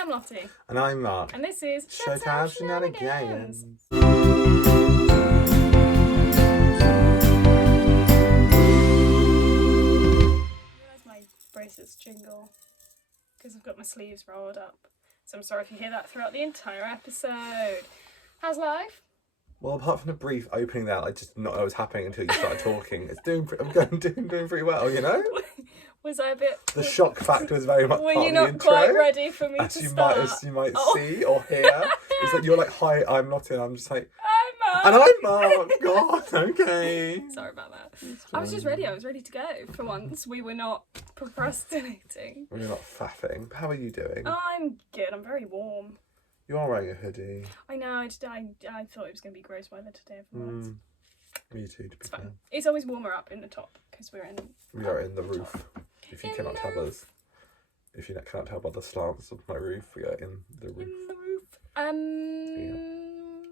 am Lottie. And I'm Mark. And this is Showtime Shenanigans. Where's my braces jingle? Because I've got my sleeves rolled up. So I'm sorry if you hear that throughout the entire episode. How's life? Well, apart from the brief opening there, I just didn't know what was happening until you started talking. It's doing pretty well, you know? Was I a bit... The shock factor was very much Were part you of the not intro. quite ready for me as to you start? As you might see or hear. It's like you're like, hi, I'm Lottie, and I'm just like... I'm Mark. And I'm Mark. God, okay. Sorry about that. I was just ready. I was ready to go. For once, we were not procrastinating. We're not faffing. How are you doing? I'm good. I'm very warm. You are wearing a hoodie. I know. I thought it was going to be gross weather today for once. Me too, to be It's fair. fine. It's always warmer up in the top because we're in... We are in the roof. If you In cannot the tell us. If you cannot tell by the slants of my roof, we are in the roof. In the roof.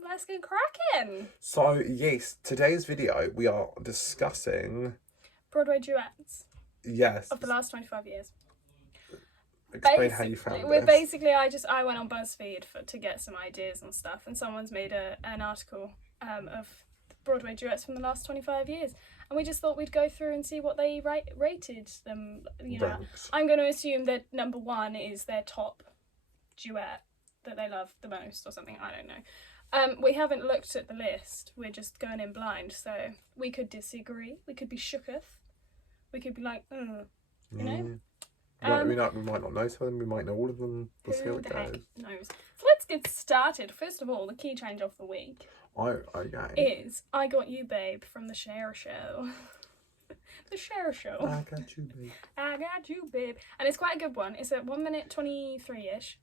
Let's get cracking. So, yes, today's video, we are discussing... Broadway Duets Yes. of the last 25 years. Explain how you found this. Basically, I went on Buzzfeed to get some ideas and stuff, and someone's made an article of Broadway Duets from the last 25 years. And we just thought we'd go through and see what they rated them. You know, Ranks. I'm going to assume that number one is their top duet that they love the most or something. I don't know. We haven't looked at the list. We're just going in blind. So we could disagree. We could be shooketh. We could be like, you know. We might not know some of them. We might know all of them. We'll see how Who it the heck goes. knows? So let's get started. First of all, the key change of the week is "I Got You, Babe" from the Cher Show. The Cher Show. I got you, babe. I got you, babe. And it's quite a good one. It's at 1 minute 23-ish.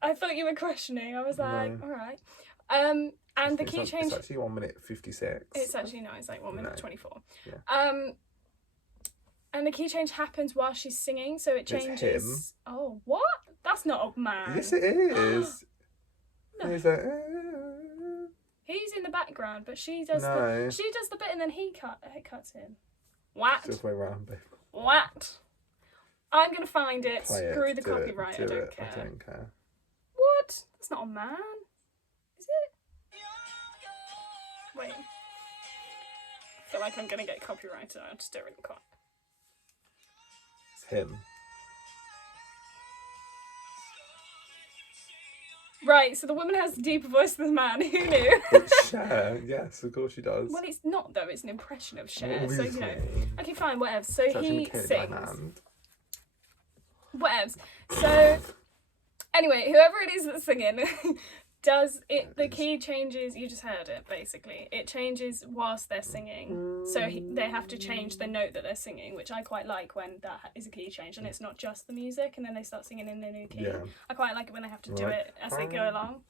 I thought you were questioning. I was like, all right. And the key change... It's actually 1 minute 56. It's actually, no, it's like 1 minute 24. Yeah. And the key change happens while she's singing, so it changes... It's him. Oh, what? That's not a man. Yes, it is. No. He's like... He's in the background, but she does No. the bit and then he cuts in. What? It's the way around, babe. What? I'm going to find it. Play Screw it, the do it, copyright. do I don't it. care. I don't care. What? That's not a man. Is it? Wait. I feel like I'm going to get copyrighted. I just don't really quite. It's him. Right, so the woman has a deeper voice than the man. Who knew? It's Cher. Yes, of course she does. Well, it's not though. It's an impression of Cher. So, you know. Obviously. Okay, fine, whatever. So It's actually he Michaela sings. Diamond. Whatevs. So, anyway, whoever it is that's singing does it. The key changes. You just heard it, basically. It changes whilst they're singing. So they have to change the note that they're singing, which I quite like when that is a key change and it's not just the music and then they start singing in the new key. Yeah. I quite like it when they have to do Right. it as they go along.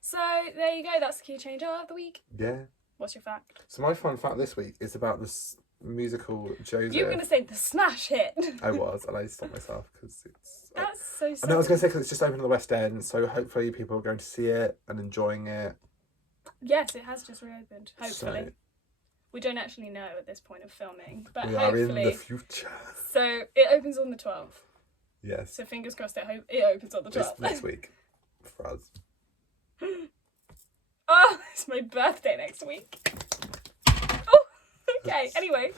So there you go. That's the key change of the week. Yeah. What's your fact? So my fun fact this week is about this musical Joseph. You were going to say the smash hit. I was, and I stopped myself because it's... That's so sad. I know I was going to say because it's just open in the West End, so hopefully people are going to see it and enjoying it. Yes, it has just reopened. Hopefully. So, We don't actually know at this point of filming, but we are hopefully. in the future. So it opens on the 12th. Yes. So fingers crossed it opens on the 12th. This week for us. Oh, it's my birthday next week. Oh, okay. Anyway.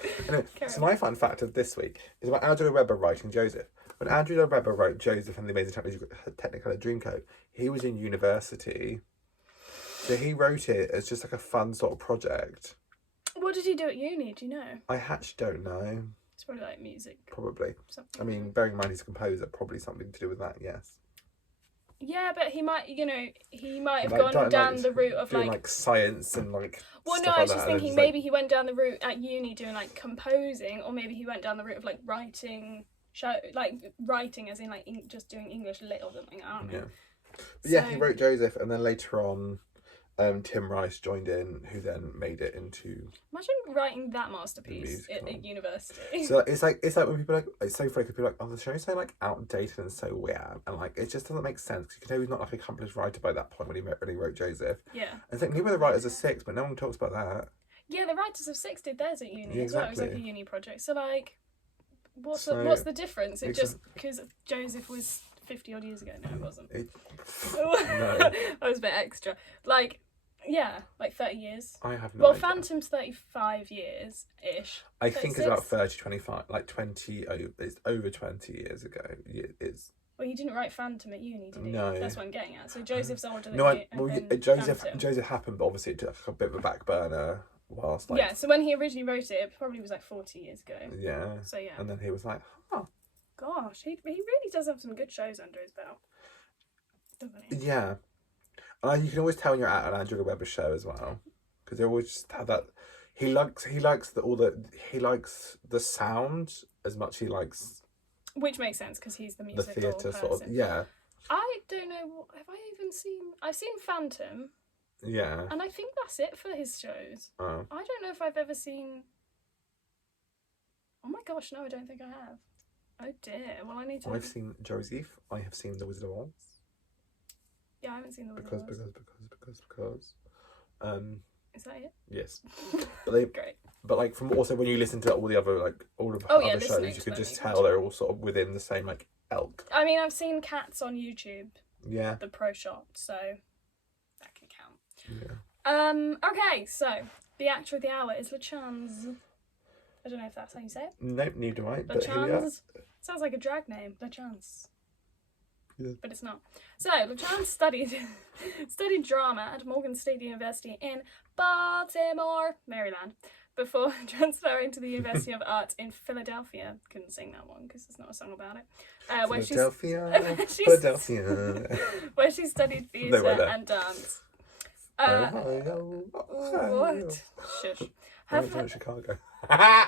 So my fun fact of this week is about Andrew Webber writing Joseph. When Andrew Webber wrote Joseph and the Amazing Technicolor Dreamcoat, he was in university. So he wrote it as just like a fun sort of project. What did he do at uni? Do you know? I actually don't know. It's probably like music. Probably. Something. I mean, bearing in mind he's a composer, probably something to do with that, yes. Yeah, but he might, he might have Like, gone down the route of doing like science and like. Well, no, stuff I was like just that, and thinking it's maybe he went down the route at uni doing like composing, or maybe he went down the route of like writing writing as in like just doing English lit or something. I don't know. Yeah. But yeah, he wrote Joseph, and then later on, Tim Rice joined in, who then made it into. Imagine writing that masterpiece at university. So it's like when people are like, it's so funny because people are like, oh, the show's so like outdated and so weird, and like it just doesn't make sense because you can tell he's not like a accomplished writer by that point when he wrote Joseph. Yeah. And it's like maybe the writers are six, but no one talks about that. Yeah, the writers of Six did theirs at uni Yeah, as well. It was like a exactly. uni project. So like, What's So, the difference? It just because Joseph was 50 odd years ago. No, it wasn't. No. I was a bit extra. Like, yeah, like 30 years. I have no Well, idea. Phantom's 35 years ish. I think it's about 30, 25, like 20. It's over 20 years ago. It's. Well, you didn't write Phantom at uni, did you? No. That's what I'm getting at. So Joseph's older than No, you. Joseph Phantom. Joseph happened, but obviously it took a bit of a back burner whilst like. Yeah, so when he originally wrote it probably was like 40 years ago. Yeah. So yeah. And then he was like, huh. Gosh, he really does have some good shows under his belt, doesn't he? Yeah. And you can always tell when you're at an Andrew Lloyd Webber show as well, because they always just have that. He likes the sound as much as he likes Which makes sense because he's the the musical theatre person. sort of. Yeah. I don't know. Have I even seen? I've seen Phantom, Yeah. and I think that's it for his shows. Oh. I don't know if I've ever seen. Oh my gosh, no, I don't think I have. Oh dear. Well, I need to. I've seen Joseph. I have seen The Wizard of Oz. Yeah, I haven't seen the Wizard of Oz. Because. Is that it? Yes. But they, Great. but like from also when you listen to all the other all of Oh, yeah, other listening shows, you to could them, just you can tell they're all sort of within the same like elk. I mean, I've seen Cats on YouTube, Yeah. the pro shot, so that can count. Yeah. Okay, so the actor of the hour is LeChance. I don't know if that's how you say it. Nope, neither do I. But here we are. LeChance. Sounds like a drag name, LeChance. Yeah. But it's not. So, LeChance studied drama at Morgan State University in Baltimore, Maryland, before transferring to the University of Art in Philadelphia. Couldn't sing that one because there's not a song about it. Philadelphia. Where she studied theatre and dance. Ohio. What? Shush. Chicago. Eh?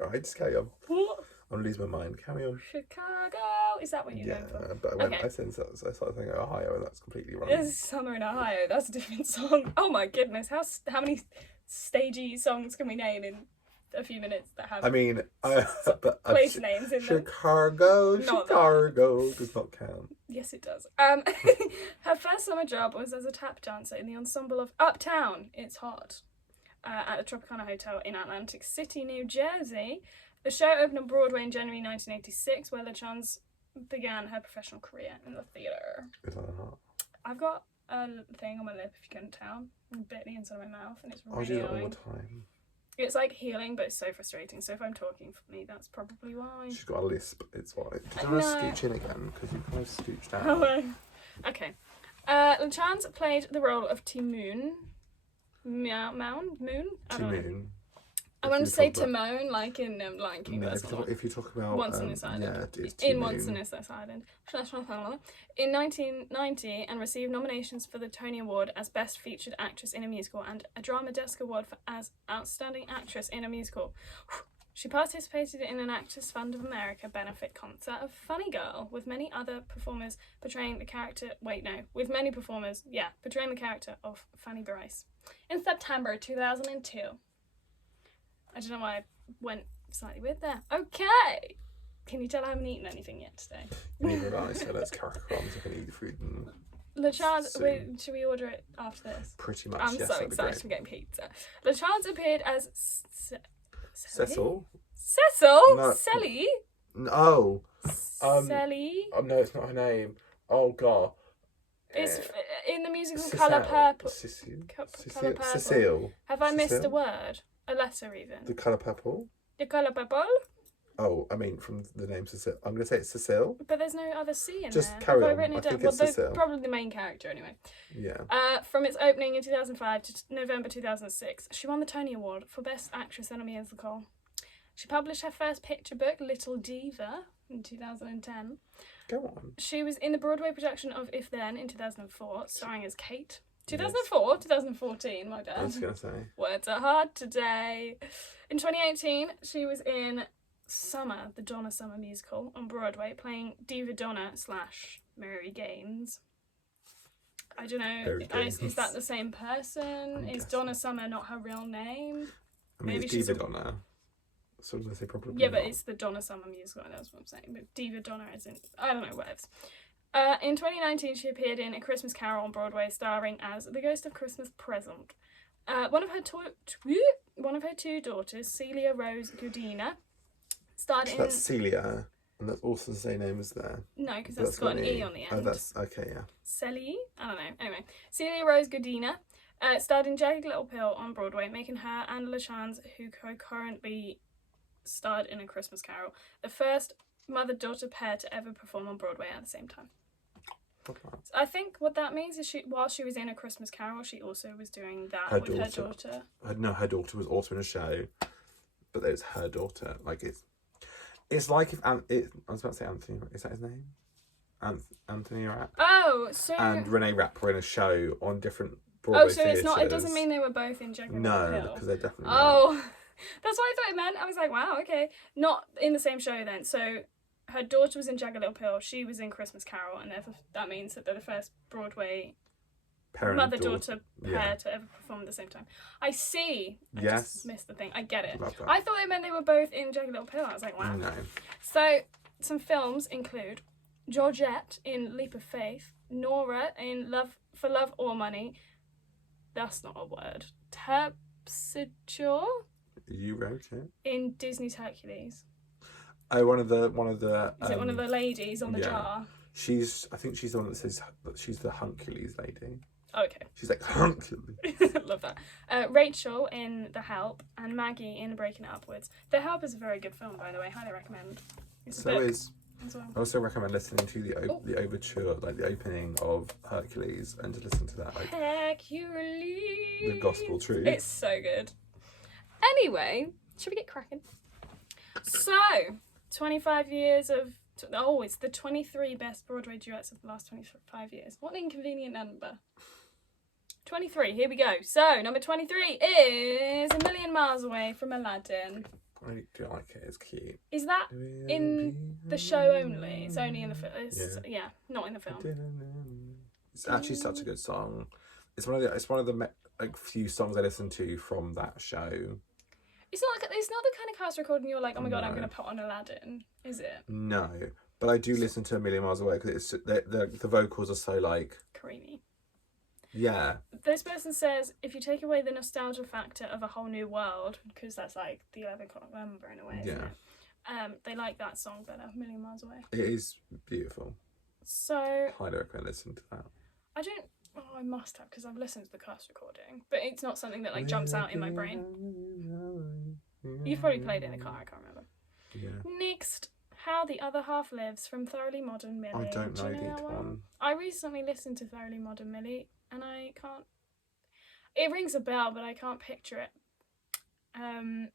Alright, just carry on. What? I'm gonna lose my mind. Carry on. Chicago. Is that what you're Yeah, going for? but Okay. I started thinking Ohio, and that's completely wrong. This is Summer in Ohio. That's a different song. Oh my goodness. How many stagey songs can we name in a few minutes that have I mean, but place names in them? Chicago Not does not count. Yes, it does. Her first summer job was as a tap dancer in the ensemble of Uptown, It's Hot, at the Tropicana Hotel in Atlantic City, New Jersey. The show opened on Broadway in January 1986, where LeChance began her professional career in the theatre. Is that hot? I've got a thing on my lip, if you couldn't tell, a bit at the inside of my mouth, and it's I really do that all annoying. the time. It's like healing, but it's so frustrating. So if I'm talking for me, that's probably why. She's got a lisp. It's why. Did I you want to know. scooch in again? Because you kind of scooched out. Hello. Okay. LeChance played the role of Moon. Moon? I don't know. Timon. I want to say Timon, like in Lion King. No, That's not if you talk about Once on This Island. yeah, it's in Timon. Once on This Island. In 1990, and received nominations for the Tony Award as Best Featured Actress in a Musical and a Drama Desk Award for as Outstanding Actress in a Musical. She participated in an Actors Fund of America benefit concert of Funny Girl with many other performers portraying the character. Portraying the character of Fanny Bryce in September 2002. I don't know why I went slightly weird there. Okay. Can you tell I haven't eaten anything yet today? Neither have I, so let's carry on. I can eat food and LeChance, should we order it after this? pretty much. I'm yes, so that'd be excited great. I'm getting pizza. LeChance appeared as Cecil? Cecil? No. Selly? No. Selly? Oh no, it's not her name. Oh god. It's in the musical Colour Purple. Colour Purple. Cecile. Have I missed Cecile? a word? A letter even? The colour purple. The Colour Purple? Oh, I mean from the name Cecile. I'm gonna say it's Cecile. But there's no other C in Just there. carry Have I on. written I it down? think Well, it's they're Cecile. probably the main character anyway. Yeah. From its opening in 2005 to November 2006, she won the Tony Award for Best Actress in a Musical. She published her first picture book, Little Diva, in 2010. Go on. She was in the Broadway production of If Then in 2004, starring as Kate. 2004? 2014, my bad. I was gonna say. Words are hard today. In 2018, she was in Summer, the Donna Summer musical on Broadway, playing Diva Donna / Mary Gaines. I don't know, Mary is Gaines. that the same person? I'm Is guessing. Donna Summer not her real name? I mean, Maybe it's she's Diva Donna. So I'm gonna say probably. Yeah, but not. it's the Donna Summer musical, that's what I'm saying. But Diva Donna isn't, I don't know, whatevs. In 2019, she appeared in A Christmas Carol on Broadway, starring as the Ghost of Christmas Present. One of her two daughters, Celia Rose Godina, Starred in... That's Celia, and that's also the same name as there. No, because that's got an E on the end. Oh, that's... Okay, yeah. Celie? I don't know. Anyway, Celia Rose Godina starred in Jagged Little Pill on Broadway, making her and LaChanze, who currently starred in A Christmas Carol, the first mother-daughter pair to ever perform on Broadway at the same time. Okay. So I think what that means is while she was in A Christmas Carol, she also was doing that Her with her daughter. Her daughter was also in a show, but it was her daughter. Like, it's like if... I was about to say Anthony. Is that his name? Anthony Rapp. Oh, so... And Renee Rapp were in a show on different Broadway so it's not... It theatres. doesn't mean they were both in Jagged Little Pill. No, because they're definitely not. That's what I thought it meant. I was like, wow, okay. Not in the same show then. So her daughter was in Jagged Little Pill, she was in Christmas Carol, and therefore that means that they're the first Broadway mother-daughter pair to ever perform at the same time. I see. I just missed the thing. I get it. I thought it meant they were both in Jagged Little Pill. I was like, wow. No. So some films include Georgette in Leap of Faith, Nora in For Love or Money. That's not a word. Terpsichore? You wrote it. In Disney's Hercules. Oh, one of the. Is it one of the ladies on the jar? I think she's the one that says she's the Hercules lady. Okay. She's like Hercules. Love that. Rachel in The Help and Maggie in Breaking It Upwards. The Help is a very good film, by the way. Highly recommend. It's a book as well. I also recommend listening to the overture, like the opening of Hercules, and to listen to that. Like, Hercules. The gospel truth. It's so good. Anyway, should we get cracking? So, 25 years of... it's the 23 best Broadway duets of the last 25 years. What an inconvenient number. 23, here we go. So, number 23 is A Million Miles Away from Aladdin. I do like it, it's cute. Is that in the show only? It's only in the film. Yeah, not in the film. It's actually such a good song. It's one of the few songs I listen to from that show. It's not the kind of cast recording you're like, oh my god, I'm going to put on Aladdin, is it? No, but I do listen to A Million Miles Away because the vocals are so like creamy. Yeah. This person says, if you take away the nostalgia factor of A Whole New World, because that's like the 11 o'clock number in a way, isn't it? They like that song better, A Million Miles Away. It is beautiful. So highly recommend listening to that. I must have, because I've listened to the cast recording, but it's not something that like jumps out in my brain. You've probably played it in the car, I can't remember. Yeah. Next, How the Other Half Lives from Thoroughly Modern Millie. I don't know that one. I recently listened to Thoroughly Modern Millie, and I can't... It rings a bell, but I can't picture it. Oh,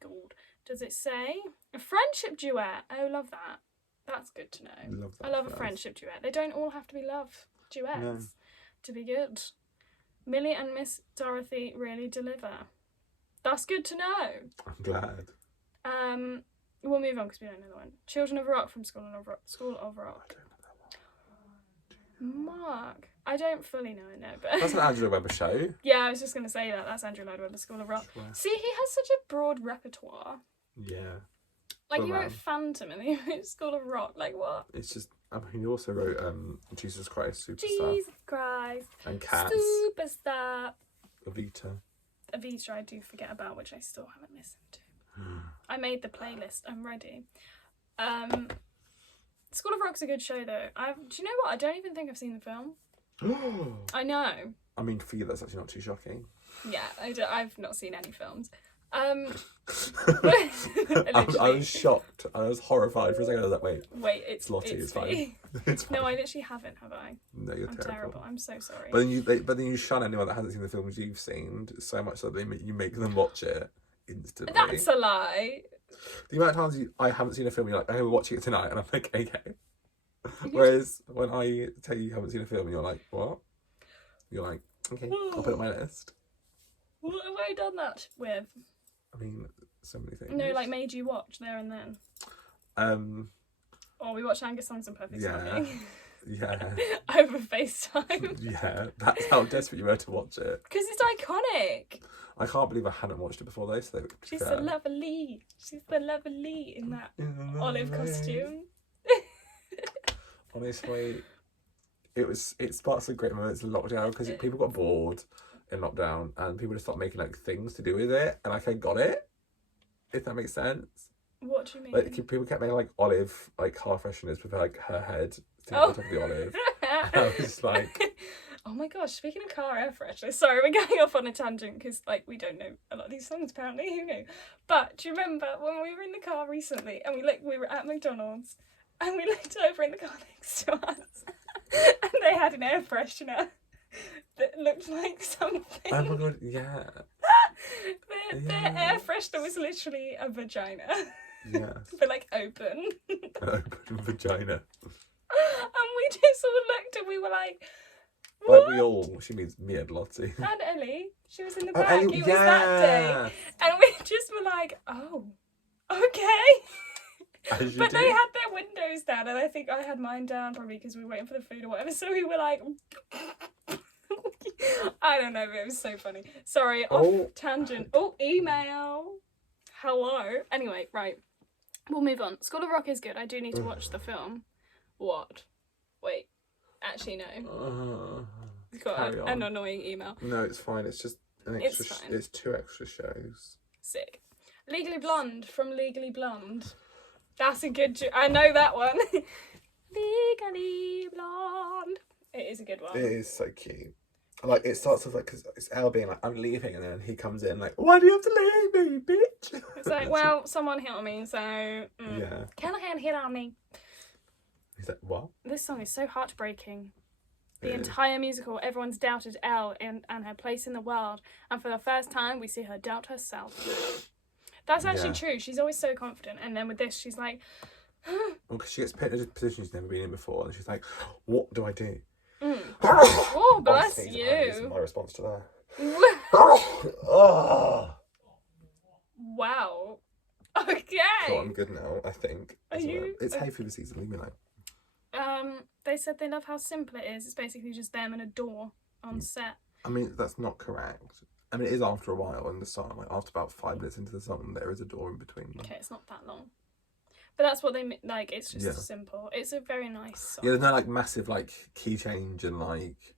God. Does it say? A friendship duet. Oh, love that. That's good to know. I love a friendship duet. They don't all have to be love duets to be good. Millie and Miss Dorothy really deliver. That's good to know. I'm glad. We'll move on because we don't know the one. Children of Rock from School of Rock. I don't know that one. Mark. I don't fully know it, no, but... That's an Angela Weber show. Yeah, I was just going to say that. That's Andrew Lloyd Webber, School of Rock. Sure. See, he has such a broad repertoire. Yeah. Like, he wrote Phantom and he wrote School of Rock. Like, what? It's just... I mean, he also wrote Jesus Christ Superstar. Jesus Christ. And Cats. Superstar. Evita, I do forget about, which I still haven't listened to. I made the playlist. I'm ready. School of Rock's a good show, though. Do you know what? I don't even think I've seen the film. I know. I mean, for you, that's actually not too shocking. Yeah, I've not seen any films. I was shocked. I was horrified for a second. I was like, wait, it's Lottie. It's fine. It's fine. No, I literally haven't, have I? No, you're terrible. I'm so sorry. But then you shun anyone that hasn't seen the films you've seen so much that you make them watch it instantly. That's a lie. The amount of times I haven't seen a film, you're like, okay, we're watching it tonight, and I'm like, okay. Whereas when I tell you haven't seen a film, and you're like, what? You're like, okay, I'll put it on my list. What have I done that with? I mean, so many things. No, like made you watch there and then. We watched Angus Songs and Perfect Smoking. Yeah. Over FaceTime. Yeah, that's how desperate you were to watch it. Because it's iconic. I can't believe I hadn't watched it before though. So She's the lovely. She's the lovely in that olive costume. Honestly, it sparked some great moments in lockdown because people got bored in lockdown and people just started making like things to do with it, and like I got it. If that makes sense. What do you mean? Like people kept making like olive like car fresheners with like her head sitting Oh. on top of the olive. And I was like, oh my gosh, speaking of car air freshener, sorry, we're going off on a tangent because like we don't know a lot of these songs apparently, who knew? But do you remember when we were in the car recently and we were at McDonald's and we looked over in the car next to us and they had an air freshener that looked like something. oh my god, yeah. Their air freshener was literally a vagina. Yes. But like open. An open vagina. And we just all looked and we were like, Like we all, she means me and Lottie. and Ellie, she was in the Oh, back, Ellie, it was that day. yes. And we just were like, oh, okay. As you But do. they had their windows down and I think I had mine down probably because we were waiting for the food or whatever. So we were like, I don't know, but it was so funny. Sorry, off tangent. Oh, email. Hello. Anyway, right. We'll move on. School of Rock is good. I do need to watch the film. What? Wait. Actually, no. You've got carry an on. annoying email. No, it's fine. It's just an It's extra. fine. It's 2 extra shows. Sick. Legally Blonde from Legally Blonde. That's a good... I know that one. Legally Blonde. It is a good one. It is so cute. Like it starts with like, cause it's Elle being like, I'm leaving, and then he comes in like, why do you have to leave me, bitch? It's like, well, someone hit on me, so... Yeah. Callahan hit on me. He's like, what? This song is so heartbreaking. The It is. entire musical, everyone's doubted Elle and her place in the world. And for the first time, we see her doubt herself. That's actually Yeah. true. She's always so confident. And then with this, she's like... Well, because she gets put in a position she's never been in before, and she's like, what do I do? Oh, bless Honestly, you. This is my response to that. Oh. Wow. Okay. So I'm good now, I think. Are as well. you- It's hay fever season, leave me alone. They said they love how simple it is. It's basically just them and a door on set. I mean, that's not correct. I mean, it is after a while in the song. Like, after about 5 minutes into the song, there is a door in between them. Okay, it's not that long. But that's what they like. It's just Yeah. simple. It's a very nice song. Yeah, there's no, like, massive, like, key change and, like,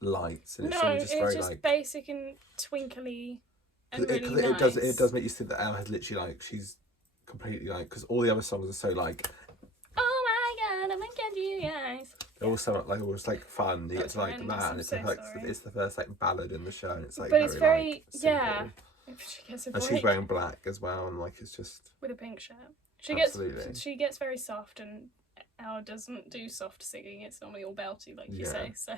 lights. And it's No, sort of it's just very, just like... basiking and twinkly and Because really nice. it does make you think that Elle has literally, like, she's completely, like... Because all the other songs are so, like... Oh my god, I'm gonna get you guys. They're all so, like, almost, like, fun. You get That's to, like, horrendous, that. I'm And it's, so like, sorry. it's the first, like, ballad in the show. And it's, like, But it's very, like, simple. yeah. If she gets a And break she's wearing black as well. And, like, it's just... with a pink shirt. Absolutely. She gets very soft, and Elle doesn't do soft singing. It's normally all belty, like you Yeah. say. So,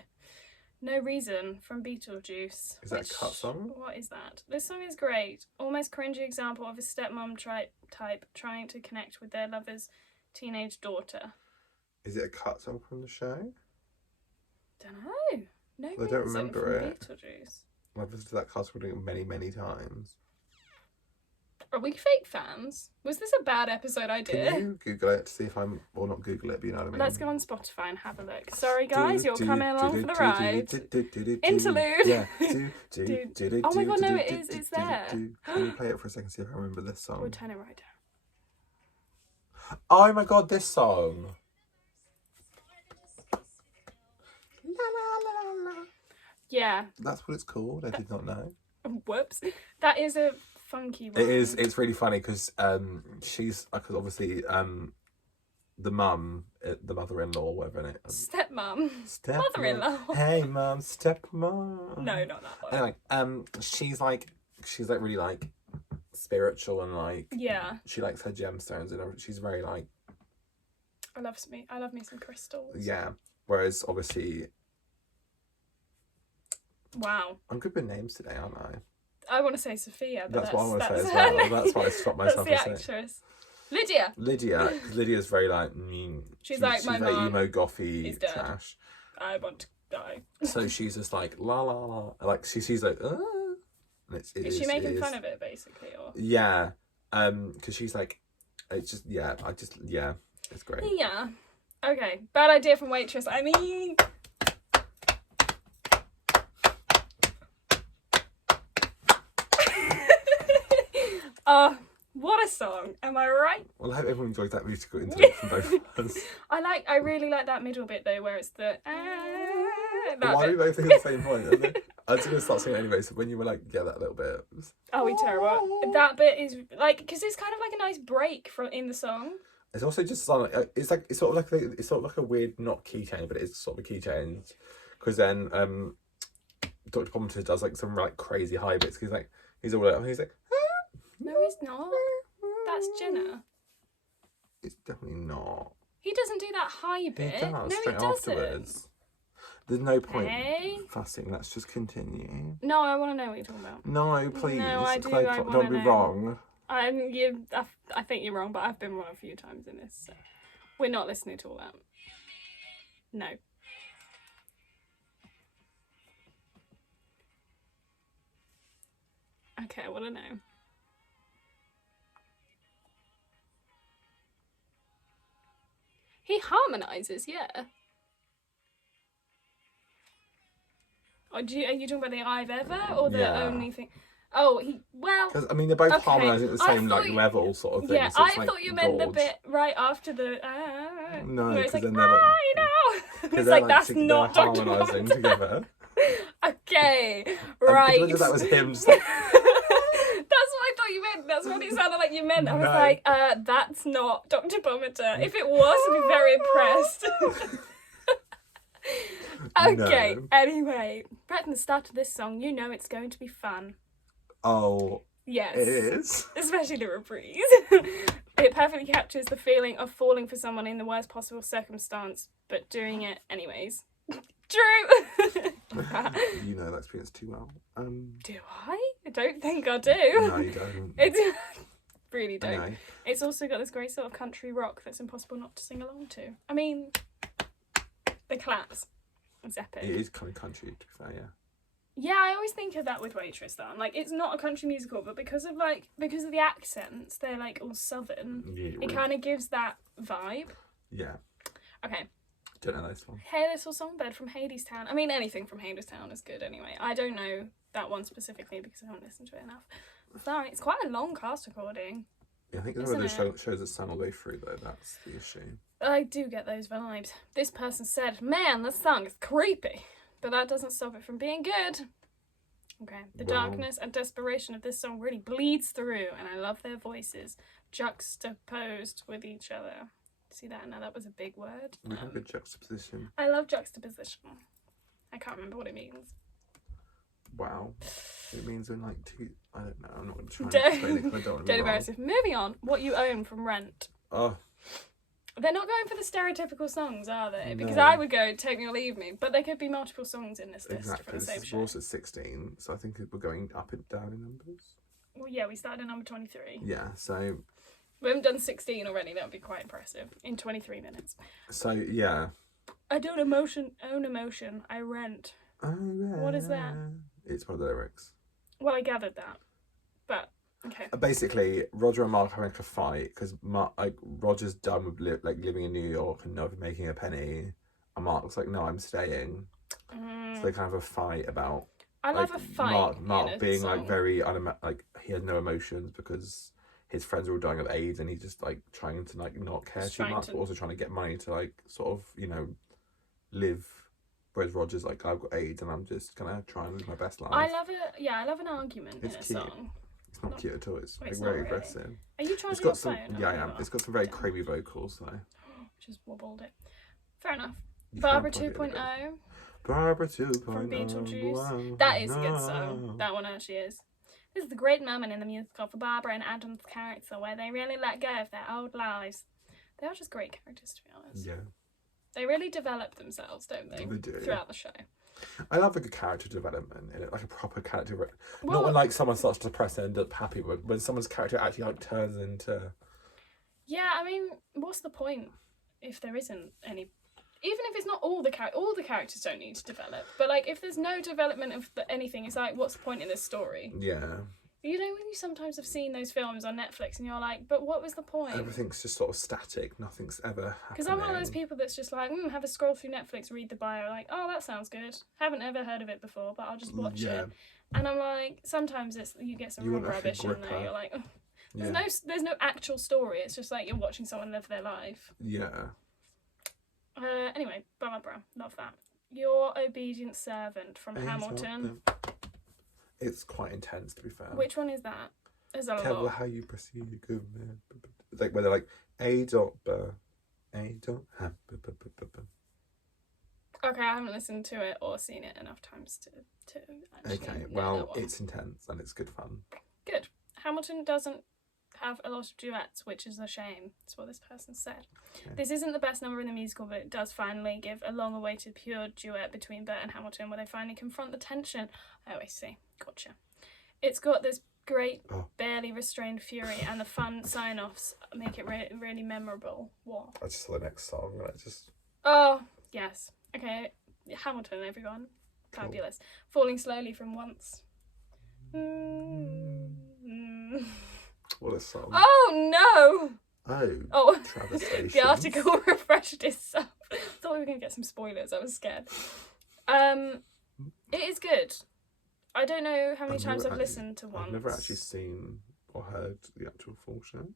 No Reason from Beetlejuice. Is that a cut song? What is that? This song is great. Almost cringy example of a stepmom type trying to connect with their lover's teenage daughter. Is it a cut song from the show? Dunno. No I Reason don't remember from it. Beetlejuice. I've listened to that cast recording many, many times. Are we fake fans? Was this a bad episode idea? Can you Google it to see if I'm... Or not Google it, but you know what I mean? Let's go on Spotify and have a look. Sorry guys, you're coming along for the ride. Interlude. Yeah. Oh my god, no, it is. It's there. Can you play it for a second, see if I remember this We'll song? turn it right down. Oh my god, this song. Yeah. That's what it's called. I did not know. Whoops. That is a funky one. It is. It's really funny because she's because obviously the mum, the mother-in-law, whatever in it. Stepmom. Mother-in-law. Mother-in-law. Hey, mum, stepmom. No, not that one. Anyway, she's like really like spiritual and like Yeah. she likes her gemstones and she's very like I love me some crystals. yeah. Whereas obviously Wow. I'm good with names today, aren't I? I want to say Sophia, but That's what I want to say as her well. name. That's why I stopped myself That's from the saying actress. Lydia. Lydia, because Lydia's very like She's like, my very mum emo gothy is dead. trash. I want to die. So she's just like la la la, like she's like and Is she making fun of it basically, or? Yeah, because she's like, it's just yeah, it's great. Yeah. Okay. Bad idea from Waitress. I mean. What a song. Am I right? Well, I hope everyone enjoyed that musical interlude from both of us. I really like that middle bit though, where it's the. Why are we both thinking the same point? I was going to start singing anyway, so when you were like, yeah, that little bit. Oh, we terrible. That bit is like, because it's kind of like a nice break from in the song. It's also just like, it's sort of like a weird, not key change, but it's sort of a key change. Because then Dr. Pomatus does like some like crazy high bits. He's like, he's all like, No, he's not. That's Jenna. It's definitely not. He doesn't do that high bit. He does, no, straight he doesn't. afterwards. There's no point Hey? fussing. Let's just continue. No, I want to know what you're talking about. No, please. No, I do. Clay, I don't wanna be know. wrong. I think you're wrong, but I've been wrong a few times in this. So we're not listening to all that. No. Okay, I want to know. He harmonises, yeah. Or are you talking about the I've ever or the Yeah. only thing? Oh, well. Because I mean, they're both Okay, harmonising at the I same thought like you- level, sort of thing. Yeah, so it's, I like, thought you meant the gorge. bit right after the. No, where it's 'cause like, then they're like- I know. 'Cause It's they're, like that's not they're Dr. harmonising Pomatus. together. Okay, I right. wonder if that was him. Just That's what I thought you meant. That's what it sounded like you meant. I was No. like, that's not Dr. Pomatus. If it was, I'd be very impressed. Okay, No. anyway, right from the start of this song, you know it's going to be fun. Oh, Yes. it is. Especially the reprise. It perfectly captures the feeling of falling for someone in the worst possible circumstance, but doing it anyways. True! You know that experience too well. Do I? I don't think I do. No, you don't. It's really I don't. know. It's also got this great sort of country rock that's impossible not to sing along to. I mean, the claps. It's epic. It is kind of country, to be fair, yeah. Yeah, I always think of that with Waitress though. I'm like, it's not a country musical, but because of the accents, they're like all southern. Yeah, It kind of gives that vibe. yeah. Okay. Don't know those ones. Hey Little Songbird from Hadestown. I mean, anything from Hadestown is good anyway. I don't know that one specifically because I haven't listened to it enough. Sorry, it's quite a long cast recording. Yeah, I think Isn't the it? shows that stand all the way through, though. That's the issue. I do get those vibes. This person said, man, this song is creepy. But that doesn't stop it from being good. Okay. The Wow. darkness and desperation of this song really bleeds through, and I love their voices juxtaposed with each other. See that? Now that was a big word. We have a good juxtaposition. I love juxtaposition. I can't remember what it means. Wow. It means in like two... I don't know. I'm not going to try and Don't- explain it because I don't want to Don't be embarrass wrong. it. Moving on. What you own from Rent. Oh, They're not going for the stereotypical songs, are they? Because No. I would go Take Me or Leave Me, but there could be multiple songs in this list exactly. for the This same is show. also 16, so I think we're going up and down in numbers. Well, yeah, we started at number 23. Yeah, so We haven't done 16 already. That would be quite impressive in 23 minutes. yeah. I don't own emotion. I rent. What is that? It's one of the lyrics. Well, I gathered that, but okay. Basically, Roger and Mark are having like a fight because Roger's done with living in New York and never making a penny, and Mark's like, "No, I'm staying." So they kind of have a fight about. I love like, a fight. Mark in a being song. like very like he has no emotions because his friends are all dying of AIDS and he's just like trying to like not care Just too trying much, to- but also trying to get money to like sort of live. Whereas Roger's like, I've got AIDS and I'm just gonna try and live my best life. I love it. Yeah, I love an argument It's in a cute. song. It's not cute at all. It's, Well, like, it's very not really. aggressive. Are you trying It's to your got some. phone? Yeah, I Oh, am. you It's are. got some very Damn. creamy vocals though. Just wobbled it. Fair enough. You Barbara can't plug it in 2.0 again. Barbara 2.0. from Beetlejuice. Wow, That is a good no. song. That one actually is. This is the great moment in the musical for Barbara and Adam's character where they really let go of their old lives. They are just great characters, to be honest. Yeah, They really develop themselves, don't they? They do. Throughout the show. I love like a character development in it, like a proper character. Not Well- when like someone starts to depress and end up happy, but when someone's character actually like turns into. Yeah, I mean, what's the point if there isn't any? Even if it's not all the characters don't need to develop. But like, if there's no development of anything, it's like, what's the point in this story? Yeah, You know, when you sometimes have seen those films on Netflix and you're like, but what was the point? everything's just sort of static. Nothing's ever happening. Because I'm one of those people that's just like, have a scroll through Netflix, read the bio, like, oh, that sounds good. Haven't ever heard of it before, but I'll just watch Yeah. it. And I'm like, sometimes you get some You real want a rubbish in gripper. there. You're like, ugh. Yeah. There's no actual story. It's just like you're watching someone live their life. Yeah. Anyway, Barbara, love that. Your Obedient Servant from Hamilton. It's quite intense, to be fair. Which one is that? Is that a Careful lot? how you proceed. It's like where they're like A dot B, A dot ha, b, b, b, b, b. Okay, I haven't listened to it or seen it enough times to actually Okay, know well, that one. it's intense and it's good fun. Good. Hamilton doesn't have a lot of duets, which is a shame. That's what this person said. Okay. This isn't the best number in the musical, but it does finally give a long-awaited pure duet between Bert and Hamilton, where they finally confront the tension. Oh, I see. Gotcha. It's got this great, barely restrained fury, and the fun sign-offs make it really memorable. What? I just saw the next song and I just... Oh, yes. Okay, Hamilton, everyone. Fabulous. Falling slowly from once. What a song. Oh, no! Oh, travestation. The article refreshed itself. Thought we were going to get some spoilers. I was scared. It is good. I don't know how many times I've listened to one. I've never actually seen or heard the actual full show.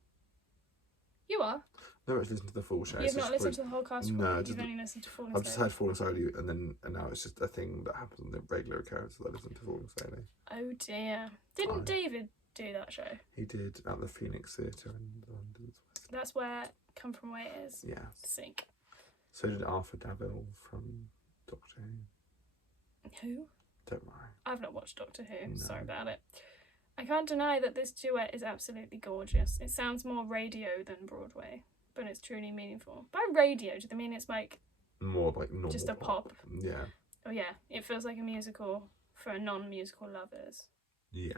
You are? Never actually listened to the full show. You've not listened to the whole cast? No, you've only listened to Falling I've just Slowly. heard Falling Slowly, and now it's just a thing that happens on the regular occurrence that I listen to Falling Slowly. Oh dear. Didn't David do that show? He did at the Phoenix Theatre in London. That's where Come From Away is. Yeah. Sick. So did Arthur Daville from Doctor Who. Who? Don't worry. I've not watched Doctor Who. No. Sorry about it. I can't deny that this duet is absolutely gorgeous. It sounds more radio than Broadway, but it's truly meaningful. By radio, do they mean it's like more like normal? just a pop? Yeah. Oh yeah, it feels like a musical for non-musical lovers. Yeah.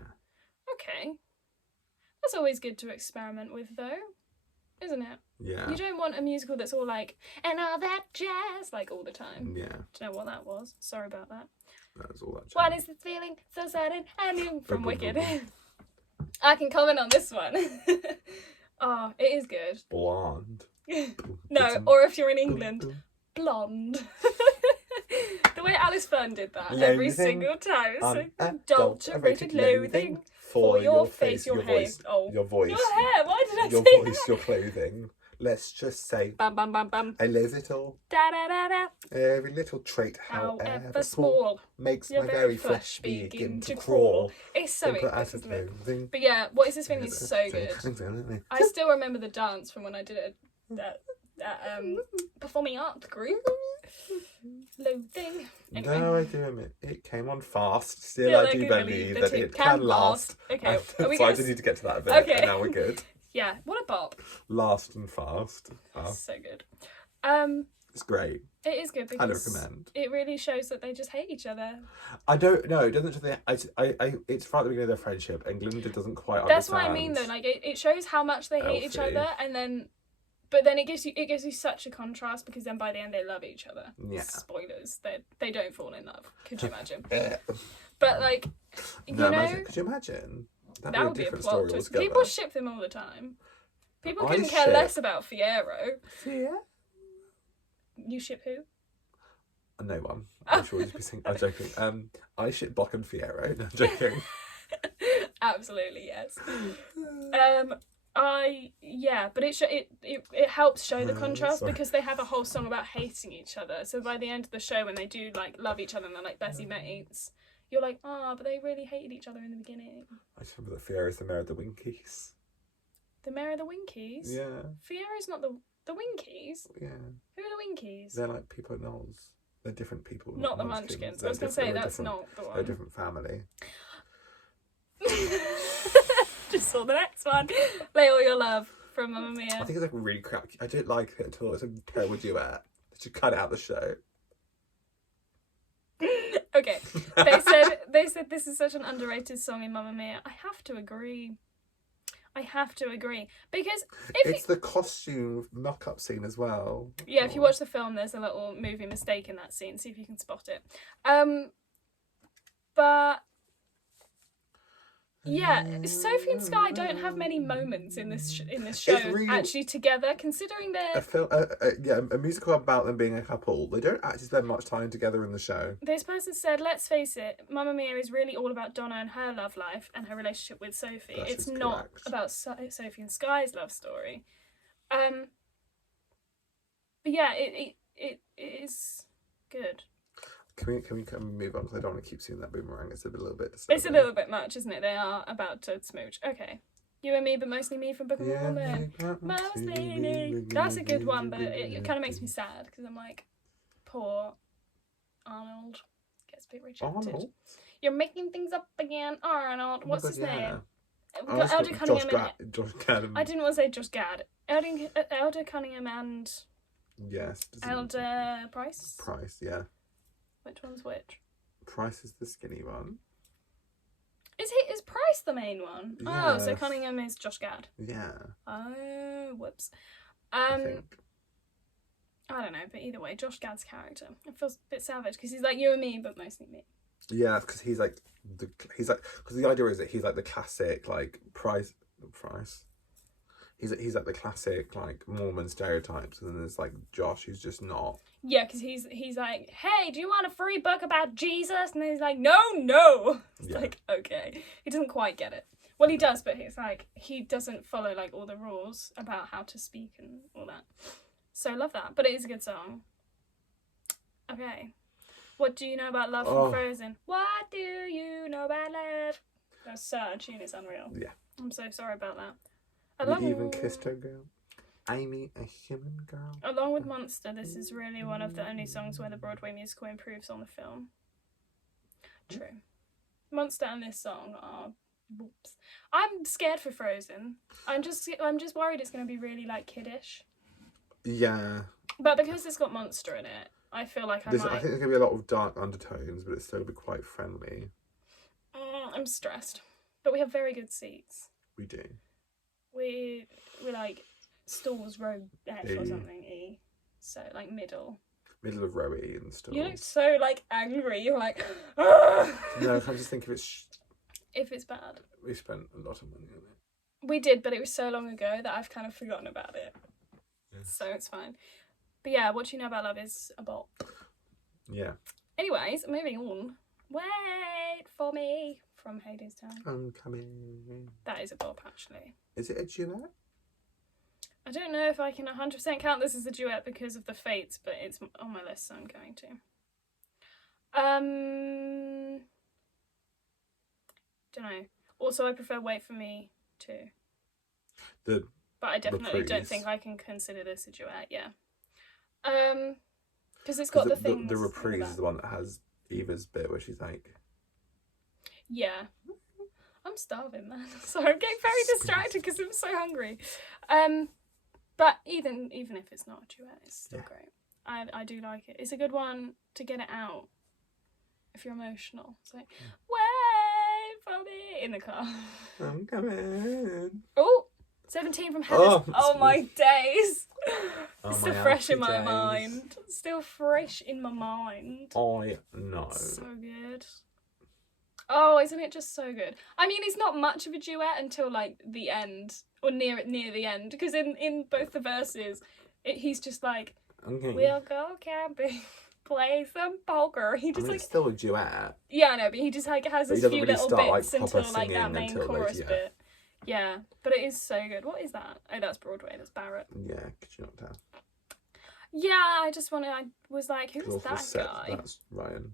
Okay. That's always good to experiment with, though, isn't it? Yeah. You don't want a musical that's all like, and all that jazz, like all the time. Yeah. Do you know what that was? Sorry about that. That was all that. What is this feeling so sudden and new from Wicked? I can comment on this one. Oh, it is good. Blonde. No, or if you're in England, blonde. The way Alice Fern did that every single time. It's so adulterated loathing for your face, your hair. voice, Oh, your voice, your hair. Why did I your say voice, that? your clothing. Let's just say, Bam, bam, bam, bam. I love it all. Da da da da. Every little trait, However however small, makes your my very flesh begin to crawl. It's so Simple as expensive, a isn't it? loathing. But yeah, What Is This Feeling is so good. I still remember the dance from when I did it at performing arts group. Loathing. Anyway. No, I do admit it came on fast. Still, I do believe that it can last. Okay, So are we I gonna just need to get to that a bit, Okay. and now we're good. Yeah, what a bop. Last and fast. So good. It's great. It is good I because recommend. it really shows that they just hate each other. I don't know. It doesn't. It's right at the beginning of their friendship, and Glinda doesn't quite That's understand. what I mean, though. Like it shows how much they hate each Elfie. other, and then, but then it gives you such a contrast because then by the end they love each other. Yeah. Spoilers. They don't fall in love. Could you imagine? Yeah. But like, you know, could you imagine? that That'd would be be a a different plot story twist. altogether. People ship them all the time. People I couldn't care ship- less about Fiyero. Yeah. You ship who? No one. I'm sure you'd be saying. I'm joking. I ship Block and Fiyero. No, I'm joking. Absolutely yes. But it helps show the contrast Sorry. because they have a whole song about hating each other. So by the end of the show, when they do like love each other and they're like Bessie mates, you're like, but they really hated each other in the beginning. I just remember that Fiyero is the mayor of the Winkies. The Mayor of the Winkies. Yeah. Fiero's not the Winkies. Yeah. Who are the Winkies? They're like people at Knowles. They're different people. Not the Munchkins. I was They're gonna say different- that's they're not the They're a one. different family. Just saw the next one. Lay All Your Love from Mamma Mia. I think it's like really crap. I don't like it at all. It's a terrible duet. They should cut it out of the show. Okay. They said this is such an underrated song in Mamma Mia. I have to agree. Because It's the costume knock-up scene as well. if you watch the film, there's a little movie mistake in that scene. See if you can spot it. But yeah, Sophie and Sky don't have many moments in this show really- actually together. Considering A they're a musical about them being a couple. They don't actually spend much time together in the show. this person said, let's face it, Mamma Mia is really all about Donna and her love life and her relationship with Sophie. That It's is not correct. about Sophie and Sky's love story. But yeah, it is good. Can we move on? Because I don't want to keep seeing that boomerang. It's a little bit disturbing. It's a little bit much, isn't it? They are about to smooch. Okay. You and Me, but Mostly Me from Book of Mormon. Mostly Me. That's a good one, but it kind of makes me sad because I'm like, poor Arnold gets a bit rejected. Arnold? You're making things up again, Arnold. What's his name? Oh, Elder Cunningham. Josh Gad. I didn't want to say Josh Gad. Elder Cunningham and Yes. Elder Price. Price, yeah. Which one's which? Price is the skinny one. Is Price the main one? Yes. Oh, so Cunningham is Josh Gad. Yeah. Oh, whoops. I think. I don't know, but either way, Josh Gad's character, it feels a bit savage because he's like You and Me, but Mostly Me. Yeah, because because the idea is that he's like the classic like Price. He's like the classic like Mormon stereotypes, and then there's like Josh, who's just not. Yeah, because he's like, hey, do you want a free book about Jesus? And then he's like, no. It's like, okay, he doesn't quite get it. Well, he does, but it's like he doesn't follow like all the rules about how to speak and all that. So I love that, but it is a good song. Okay, what do you know about love from Frozen? What do you know about love? That's so tune. It's unreal. Yeah. I'm so sorry about that. You even kissed her girl. Amy, a human girl. Along with Monster, this is really one of the only songs where the Broadway musical improves on the film. True. Monster and this song are whoops. I'm scared for Frozen. I'm just worried it's going to be really like kiddish. Yeah. But because it's got Monster in it, I feel like I might. I think there's going to be a lot of dark undertones, but it's still be quite friendly. I'm stressed. But we have very good seats. We do. We're like stalls row F or something E. So like middle. Middle of row E and stalls. You look so like angry. You're like, ah! No, I just think if it's bad. We spent a lot of money on it. We did, but it was so long ago that I've kind of forgotten about it. Yeah. So it's fine. But yeah, What You Know About Love is a bop. Yeah. Anyways, moving on. Wait for Me from Hadestown. I'm coming. That is a bop, actually. Is it a duet? I don't know if I can 100% count this as a duet because of the fates, but it's on my list, so I'm going to. Don't know. Also, I prefer Wait For Me too. But I definitely don't think I can consider this a duet, yeah. Because it's got the things. The reprise is the one that has Eva's bit where she's like... Yeah. I'm starving, man. So I'm getting very distracted because I'm so hungry. But even if it's not a duet, it's still great. I do like it. It's a good one to get it out if you're emotional. It's like, wait for me in the car. I'm coming. Oh, 17 from Heather's. Oh my days. Still fresh in my mind. Still fresh in my mind. I know. So good. Oh, isn't it just so good? I mean, it's not much of a duet until like the end, or near the end, because in both the verses, he's just like, we'll go camping, play some poker. He just it's still a duet. Yeah, I know, but he just like has this few little bits until like that main chorus bit. Yeah, but it is so good. What is that? Oh, that's Broadway. That's Barrett. Yeah, could you not tell? Yeah, I was like, who's that guy? That's Ryan.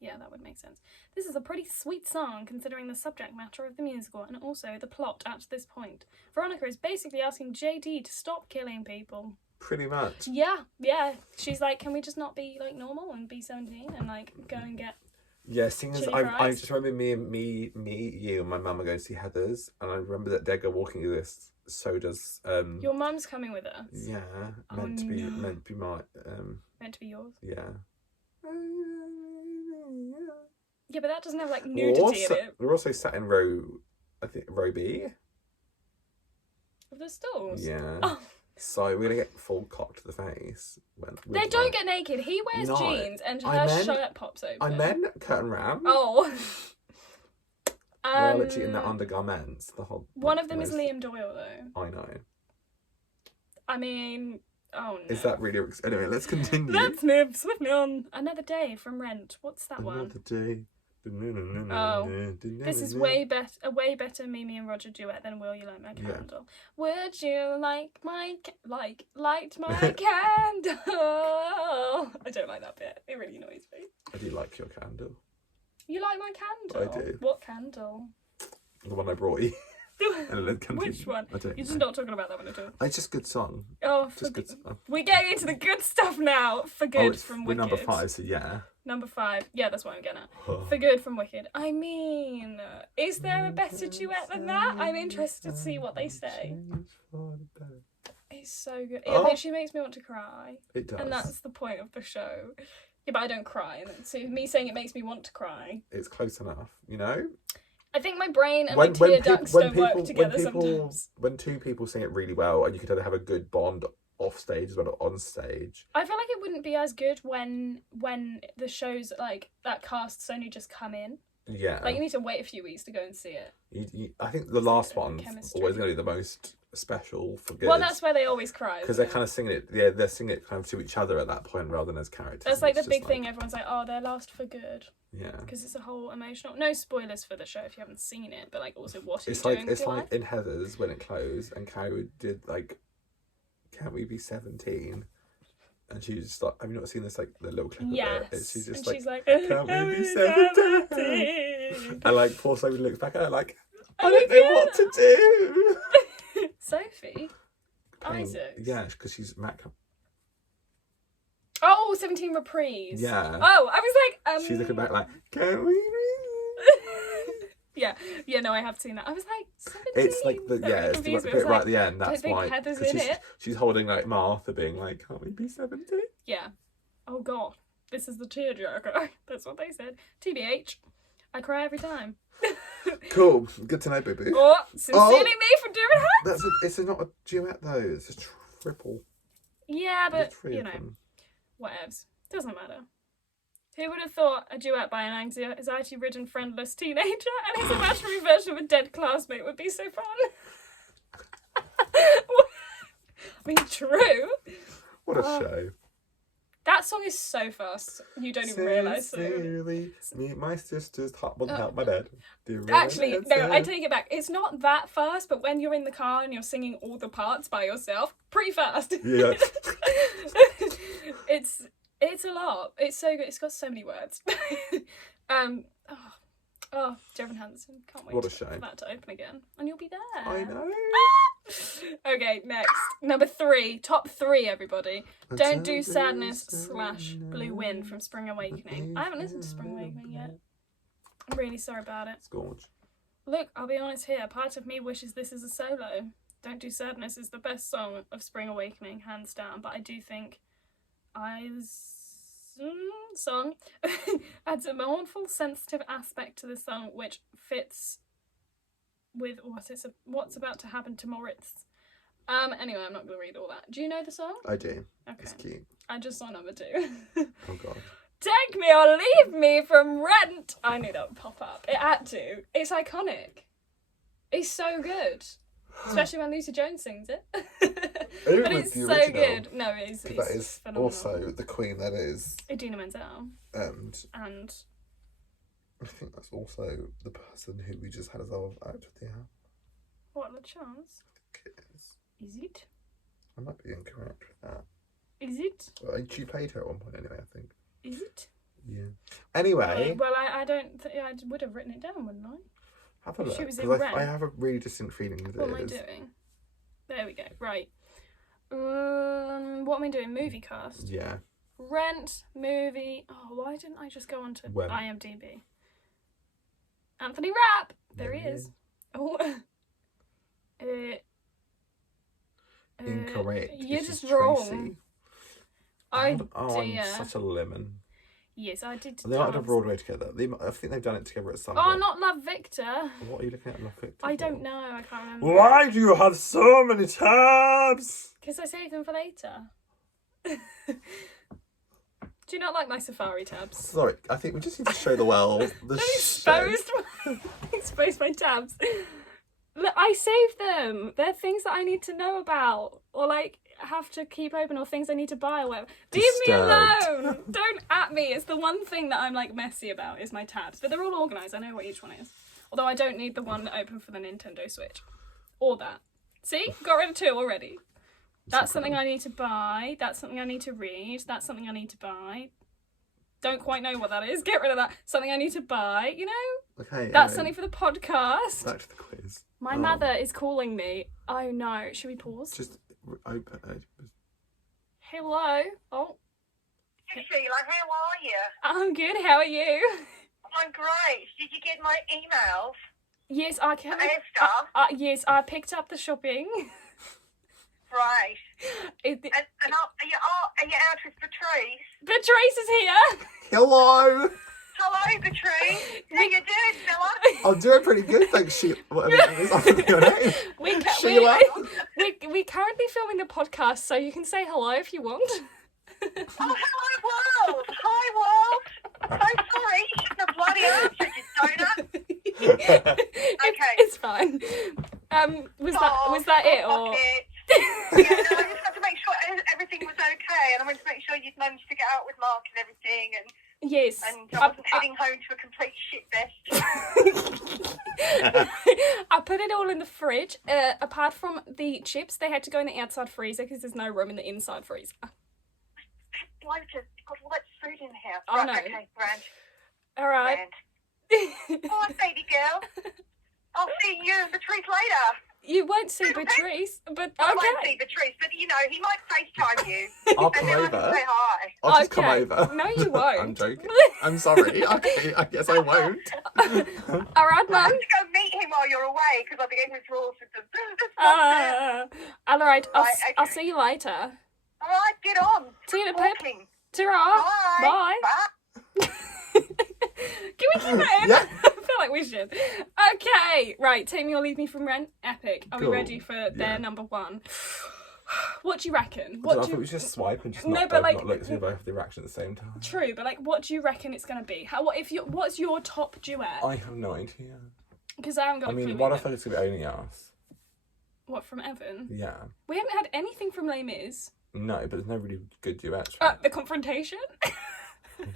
Yeah, that would make sense. This is a pretty sweet song considering the subject matter of the musical and also the plot at this point. Veronica is basically asking JD to stop killing people. Pretty much. Yeah. She's like, can we just not be like normal and be 17 and like go and get... Yeah, seeing as I just remember me, you and my mum are going to see Heather's, and I remember that Dega walking through this. So does your mum's coming with us. Yeah, meant to be my meant to be yours. Yeah. Yeah, but that doesn't have like nudity in it. We're also sat in row B. Of the stalls. Yeah. Oh. So we're gonna get full cock to the face. They don't get naked. He wears jeans and her shirt pops open. I meant curtain ram. Oh. They're literally in their undergarments. The whole. One of them is Liam Doyle, though. I know. I mean, oh no. Is that really? Anyway, let's continue. Let's move swiftly on. Another Day from Rent. What's that one? Another Day. This is way a way better Mimi and Roger duet than Will You Light My Candle. Would you like my light my candle? I don't like that bit. It really annoys me. I do like your candle. You like my candle? I do. What candle? The one I brought you. Which one? I don't You're just know. not talking about that one at all. It's just a good song. Oh, Just good stuff. we're getting into the good stuff now. For Good from we're Wicked. number 5, so yeah. Number 5. Yeah, that's what I'm getting at. For Good from Wicked. I mean, is there a better duet than that? I'm interested to see what they say. It's so good. It literally makes me want to cry. It does. And that's the point of the show. Yeah, but I don't cry. So me saying it makes me want to cry. It's close enough, you know? I think my brain and my tear ducts don't work together sometimes. When two people sing it really well, and you could either have a good bond off stage as well as on stage. I feel like it wouldn't be as good when the shows like that cast's only just come in. Yeah. Like you need to wait a few weeks to go and see it. I think the last one's chemistry. always going to be the most special for Good. Well, that's where they always cry. Because they're kind of singing it, yeah, they're singing it kind of to each other at that point rather than as characters. That's like the big thing. Everyone's like, oh, they're last for Good. Yeah. Because it's a whole emotional. No spoilers for the show if you haven't seen it, but like also what It's doing like with your like life. in Heather's when it closed and Carrie did like, "Can't we be 17?" And she's just like, have you not seen this like the little clip Yes. of it? She's just and like, she's "Can't we be 17?" And like poor Sophie looks back at her like, I don't know what to do. Sophie? Isaac? Yeah, because she's Mac. Oh, 17 Reprise. Yeah. Oh, I was like, She's looking back like, can we? Yeah, no, I have seen that. I was like, 17? It's like the it's the bit right at the end. That's think why. Heather's 'cause in it. she's holding like Martha, being like, can't we be 17? Yeah. Oh God, this is the tearjerker. That's what they said. TBH, I cry every time. Cool. Good to know, boo boo. Oh, sincerely me for doing that. It's not a duet though. It's a triple. Yeah, but There's three you of know, them. whatevs. Doesn't matter. Who would have thought a duet by an anxiety-ridden, friendless teenager and his imaginary version of a dead classmate would be so fun? I mean, true. What a show. That song is so fast, you don't even realise. Sincerely, meet my sister's top wouldn't help my dad. Actually, no, I take it back. It's not that fast, but when you're in the car and you're singing all the parts by yourself, pretty fast. Yeah. It's a lot. It's so good. It's got so many words. Jevon Hansen. Can't wait What a for shame. that to open again. And you'll be there. I know. Okay, next. Number 3. Top 3, everybody. Don't Do Sadness / Blue Wind from Spring Awakening. I haven't listened to Spring Awakening yet. I'm really sorry about it. It's gorgeous. Look, I'll be honest here. Part of me wishes this is a solo. Don't Do Sadness is the best song of Spring Awakening, hands down. But I do think song adds a mournful, sensitive aspect to the song, which fits with what's about to happen to Moritz. Anyway, I'm not going to read all that. Do you know the song? I do. Okay. It's cute. I just saw number 2. Oh god. Take Me or Leave Me from Rent. I knew that would pop up. It had to. It's iconic. It's so good. Especially when Lucy Jones sings it. But it's so good. No, it's that is phenomenal. also the queen that is. Idina Menzel. And I think that's also the person who we just had as our actor of the hour. What a chance. I think it is. Is it? I might be incorrect with that. Is it? Well, she played her at one point anyway, I think. Is it? Yeah. Anyway. Well, I don't think I would have written it down, wouldn't I? Have a look. She was in 'cause Rent. I have a really distinct feeling that What am it I is. doing? There we go. Right. What am I doing? Movie cast. Yeah. Rent, movie. Oh, why didn't I just go on to When? IMDb? Anthony Rapp. There he is. Oh. Incorrect. You're This just is wrong. Tracy. Oh I'm dear. such a lemon. Yes, I did. They might have done dance. Broadway together. I think they've done it together at some Oh, point. not Love Victor. What are you looking at? Love Victor I don't for? know. I can't remember. Why do you have so many tabs? Because I saved them for later. Do you not like my Safari tabs? Sorry, I think we just need to show the world the Don't expose my tabs. Look, I saved them. They're things that I need to know about. Or like, have to keep open or things I need to buy or whatever. Leave me Disturbed. alone! Don't at me. It's the one thing that I'm like messy about is my tabs. But they're all organised. I know what each one is. Although I don't need the one open for the Nintendo Switch. Or that. See? Got rid of 2 already. That's something I need to buy. That's something I need to read. That's something I need to buy. Don't quite know what that is. Get rid of that. Something I need to buy, you know? Okay. That's something for the podcast. Back to the quiz. My mother is calling me. Oh no. Should we pause? Just open it. Hello. Oh, Hey Sheila, how are you? I'm good. How are you? I'm great. Did you get my emails? Yes, I can. Esther? Yes, I picked up the shopping. Right. It, And are you out with Patrice? Patrice is here. Hello. Hello, Patrice. How you doing, fella? I'm doing pretty good, thanks, Sheila. Whatever it is, I forgot your name. Sheila. We're currently filming the podcast, so you can say hello if you want. Oh, hello, world. Hi, world. I'm sorry. You shouldn't have bloody answered, you donut. Okay. It's fine. Was that it or? Okay. Yeah, no, I just had to make sure everything was okay, and I wanted to make sure you'd managed to get out with Mark and everything, and Yes. I wasn't heading home to a complete shit fest. I put it all in the fridge. Apart from the chips, they had to go in the outside freezer because there's no room in the inside freezer. Bloke has got all that food in the house. Oh, Right, no. okay, grand. All right. Hi, baby girl. I'll see you and Patrice later. You won't see Patrice, but I won't okay. see Patrice, but you know, he might FaceTime you. I'll And come then I can over. say hi. I'll just come Okay. over. No, you won't. I'm joking. I'm sorry. Okay, I guess I won't. All right, I Mum. have to go meet him while you're away because I'll be getting his rules with them. All right. I'll Right, okay. see you later. All right, get on. See you in a Keep bit. talking. Ta-ra. Bye. Bye. Can we keep it in? Yeah. I feel like we should. Okay. Right. Take Me or Leave Me from Rent. Epic. Are Cool. we ready for their number 1? What do you reckon? I thought we just swipe and just No, not, but both like- not look so we both have the reaction at the same time. True, but like, what do you reckon it's gonna be? What's your top duet? I have no idea. Because I haven't got I a mean, clue. what I either. thought it's going to be only us. What, from Evan? Yeah. We haven't had anything from Les Mis. No, but there's no really good duets. The confrontation.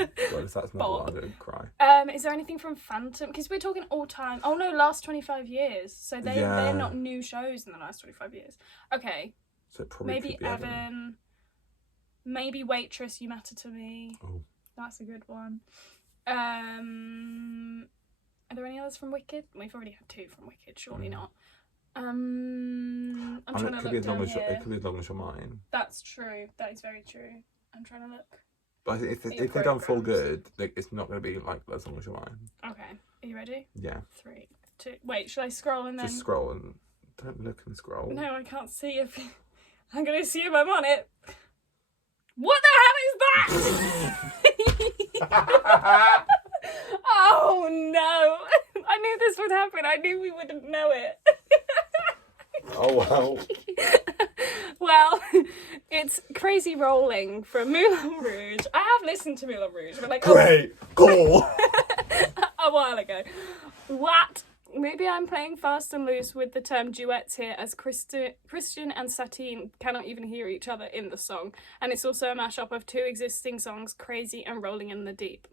Well, if that's not one, I would cry. Is there anything from Phantom? Because we're talking all time. Oh no, last 25 years. So they're Yeah. not new shows in the last 25 years. Okay, So it probably maybe could be Evan. Maybe Waitress, You Matter to Me. Oh. That's a good one. Are there any others from Wicked? We've already had 2 from Wicked. Surely not. I'm trying to it could be look as long down as here. it could be as long as you're mine. That's true. That is very true. I'm trying to look. But I think Your if they're done full programmes. good, like, it's not going to be like as long as you're mine. Okay. Are you ready? Yeah. 3, 2. Wait, should I scroll and then? Just scroll and don't look and scroll. No, I can't see if. I'm gonna assume I'm on it. What the hell is that? Oh no! I knew this would happen. I knew we wouldn't know it. Oh wow. Well, it's Crazy Rolling from Moulin Rouge. I have listened to Moulin Rouge, but like Great. Cool. a while ago. What? Maybe I'm playing fast and loose with the term duets here, as Christian and Satine cannot even hear each other in the song. And it's also a mashup of 2 existing songs, Crazy and Rolling in the Deep.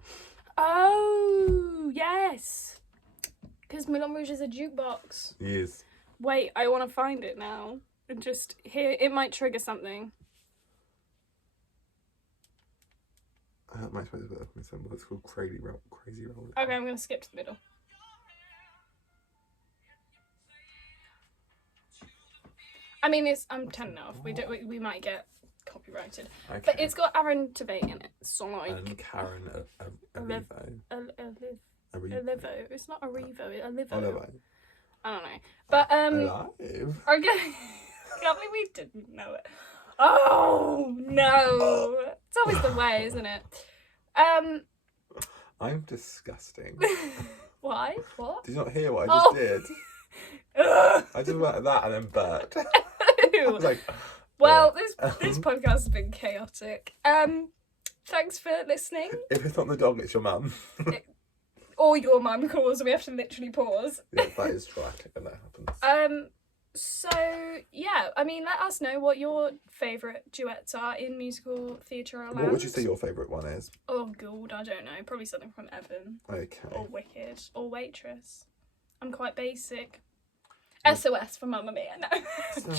Oh, yes. Because Moulin Rouge is a jukebox. Yes. Wait, I want to find it now. And just hear, it might trigger something. My supposed to be something. It's called Crazy Roll. Okay, I'm going to skip to the middle. I mean, I'm 10 now. We might get copyrighted. Okay. But it's got Aaron Tveit in it. So like And Karen Arivo. Olivo. It's not Arrivo. It's Olivo. Olivo. I don't know. But Alive. okay. I can't believe we didn't know it. Oh no! It's always the way, isn't it? I'm disgusting. Why? What? Did you not hear what I just Oh. did? Ugh. I just went like that and then burped. I Ew. was like, Well, this podcast has been chaotic. Thanks for listening. if it's not the dog, it's your mum. Or your mum calls, and we have to literally pause. Yeah, that is tragic when that happens. So, yeah, I mean, let us know what your favourite duets are in musical theatre or land. What would you say your favourite one is? Oh, God, I don't know. Probably something from Evan. Okay. Or Wicked. Or Waitress. I'm quite basic. SOS for Mamma Mia. No.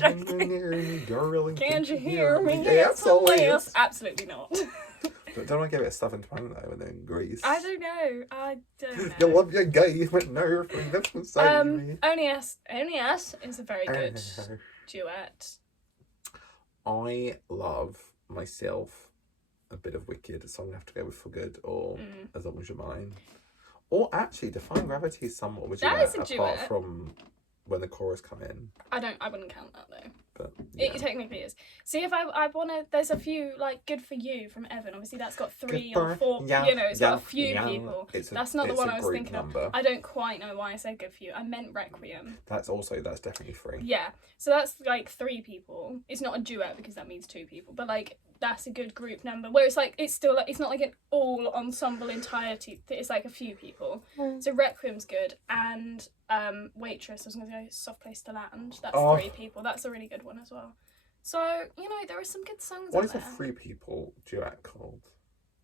I'm joking. Darling, Can't you hear me? Yes, always. Absolutely not. Don't want to give it a Southern twang though, and then Grease. I don't know. You love your gays, but no, that's what save me. Only Us is a very good duet. I love myself a bit of Wicked, a song I have to go with For Good, or As Long As You're Mine. Or actually, Defying Gravity is somewhat a duet, apart from when the chorus come in. I wouldn't count that though. But yeah. It technically is. See, if I wanna, there's a few like Good For You from Evan. Obviously, that's got 3 or 4. It's got a few people. That's not the one I was thinking of. I don't quite know why I said Good For You. I meant Requiem. That's definitely 3. Yeah, so that's like 3 people. It's not a duet because that means 2 people, but like that's a good group number. Where it's like it's still like it's not like an all ensemble entirety. It's like a few people. So Requiem's good, and Waitress. I was gonna go Soft Place to Land. That's 3 people. That's a really good one as well. So there are some good songs. What is a 3 people duet called?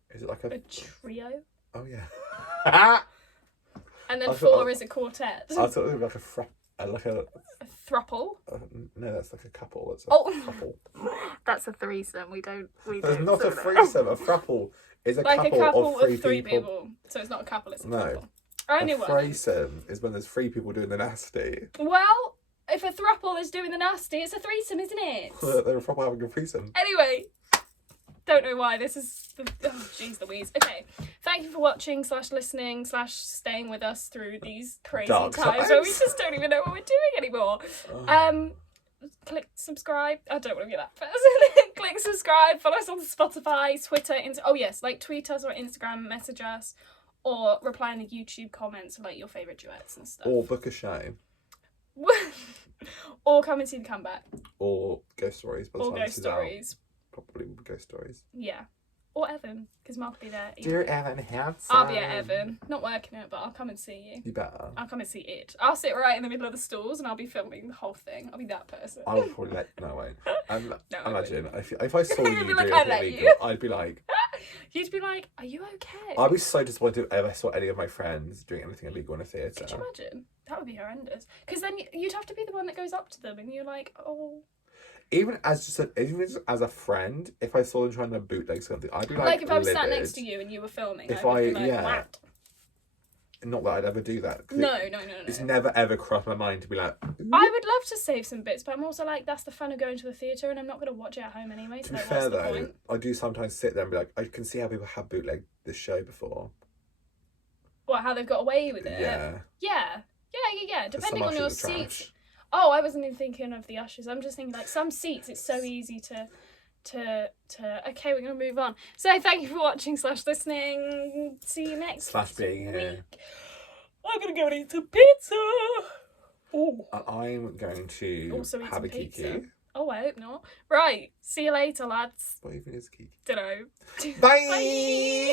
Is it like a trio? Oh yeah. And then 4 is a quartet. I thought it was like a thruple. No, that's like a couple. That's a couple. That's a threesome. We don't. There's not a threesome. A thruple is a couple of 3 people. So it's not a couple. It's a no. thruple. I knew a threesome is when there's 3 people doing the nasty. Well, if a thruple is doing the nasty, it's a threesome, isn't it? They're probably having a threesome. Anyway, don't know why this is. Jeez Louise. Okay, thank you for watching / listening / staying with us through these crazy times where we just don't even know what we're doing anymore. Click subscribe. I don't want to be that person. Click subscribe. Follow us on Spotify, Twitter, tweet us or Instagram, message us, or reply in the YouTube comments of like your favourite duets and stuff. Or book a show. Or come and see the comeback. Or Ghost Stories. Or Ghost Stories. Probably Ghost Stories. Yeah. Or Evan, because Mark will be there. Dear Evan, handsome. I'll be at Evan. Not working it, but I'll come and see you. You better. I'll come and see it. I'll sit right in the middle of the stalls and I'll be filming the whole thing. I'll be that person. I would probably no way. Imagine if I saw you doing like, anything illegal, I'd be like... You'd be like, are you okay? I'd be so disappointed if I saw any of my friends doing anything illegal in a theatre. Could you imagine? That would be horrendous. Because then you'd have to be the one that goes up to them and you're like, oh... Even as a friend, if I saw them trying to bootleg something, I'd be like if I was sat next to you and you were filming, I would be like, what? Not that I'd ever do that. No. It's never ever crossed my mind to be like... Ooh. I would love to save some bits, but I'm also like, that's the fun of going to the theatre and I'm not going to watch it at home anyway. So to be fair though, I do sometimes sit there and be like, I can see how people have bootlegged this show before. What, how they've got away with it? Yeah. Depending on your seats. Oh, I wasn't even thinking of the ushers. I'm just thinking like some seats. It's so easy to. Okay, we're gonna move on. So thank you for watching / listening. See you next / being here. I'm gonna go and eat some pizza. Oh. I'm going to also eat have some a pizza. kiki. Oh, I hope not. Right. See you later, lads. What even is kiki? Dunno. Bye. Bye.